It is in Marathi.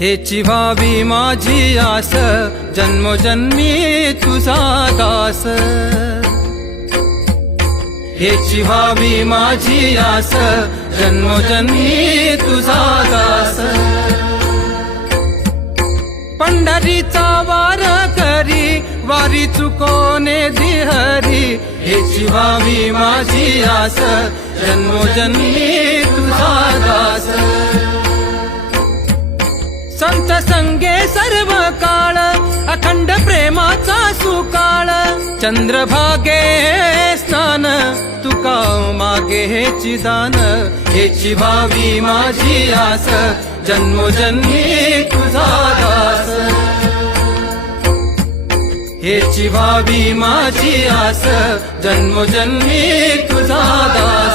हेची व्हावी माझी आस जन्मोजन्मी तुझा दास. हेची व्हावी माझी आस जन्मोजन्मी तुझा दास. पंढरीचा वार करी वारी चुकोने दिहरी. हेची व्हावी माझी आस जन्मोजन्मी संत संगे सर्व काळ अखंड प्रेमाचा सुकाळ. चंद्रभागे स्नान तुका मागे हेची दान. हेची भावी माझी आस जन्मोजन्मी तुझा दास. हेची भावी माझी आस जन्मोजन्मी तुझा दास.